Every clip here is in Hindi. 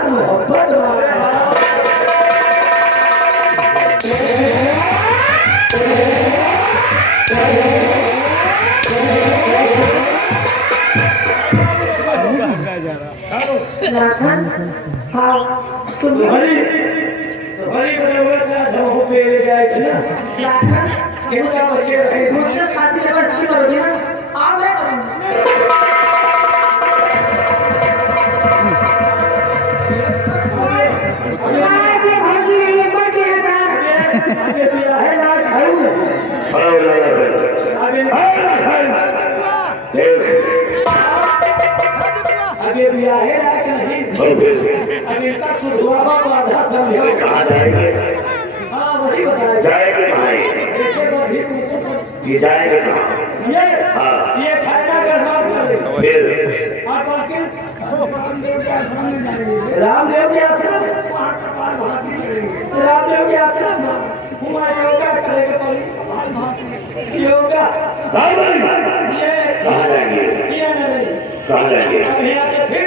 प्यार मोहब्बत लाखन हाँ तुम तुम्हारी करोगे क्या जब पे ले जाए थे ना लाखन क्यों क्या बचे रहे मुझसे शादी जबरदस्ती करोगे ना आओ मैं करूँगी ये भागी ये मर गया आगे पिया है ना खाऊंगा आगे पिया है ना कि नहीं अभी तक सुधुआवा बाधा समझो कहाँ जाएंगे? हाँ वही बताया जाएंगे कहाँ? ऐसे तो ठीक ऊपर से ये जाएंगे कहाँ? ये खाना गढ़वा कर फिर और बल्कि रामदेव के आश्रम वहाँ कपाल भाती करेंगे रामदेव के आश्रम वहाँ योगा करेंगे पड़ी योगा ये कहाँ जाएंगे? ये नहीं कहाँ जाएंगे? अब यहाँ से फिर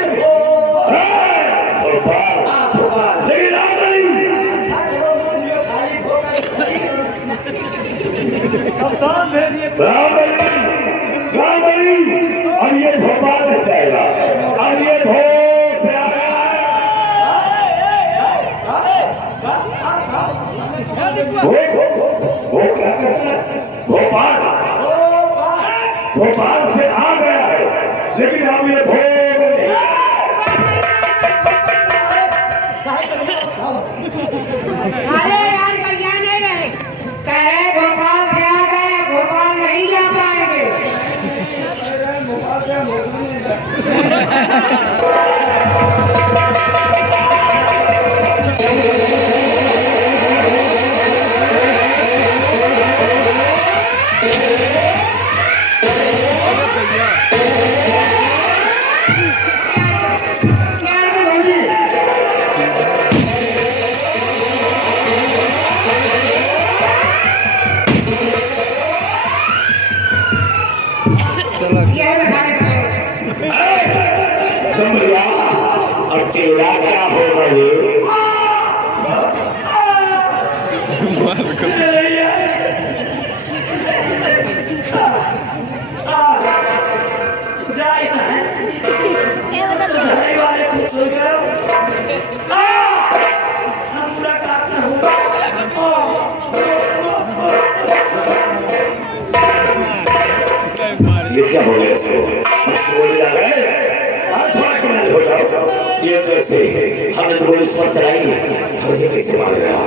भोपाल लेकिन अच्छा चलो मान लियो खाली भोपाल रामबली अब ये भोपाल में जाएगा अब ये भोर से आ रहा है वो क्या कहता है भोपाल से आ गया है लेकिन अब ये भोर अरे यार कल्याण नहीं रहे कह रहे भोपाल से आ गए भोपाल नहीं जा पाएंगे और तेरा क्या होगा ये वाले खुश हो गए हम मुलाकात न ये क्या हो गया इसको हम तो गोली लग गए हो जाओ ये कैसे हमने तो गोली इस पर चलाई हमें कैसे मार गया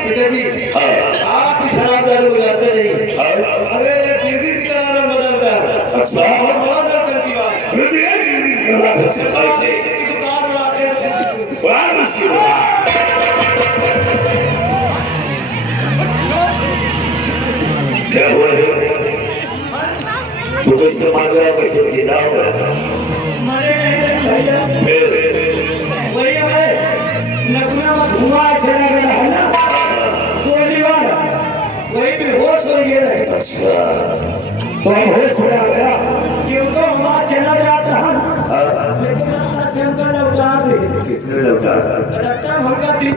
पिताजी आप इस खराब दारू को जानते नहीं अरे गिरगिट की तरह रंग बदलता है अच्छा बहुत बड़ा दर्द की बात है इसकी दुकान उड़ाते हैं क्या हुआ है तू कैसे मार गया कैसे जिंदा हो गया मरे नहीं भैया फिर वही हमें लखनऊ में धुआं चला गया है ना गोली वाला वही बेहोश हो गया है अच्छा तो होश हो गया क्योंकि वहाँ चला जाता है लेकिन रास्ता से हमको लौटा दे किसने लौटा रास्ता हमका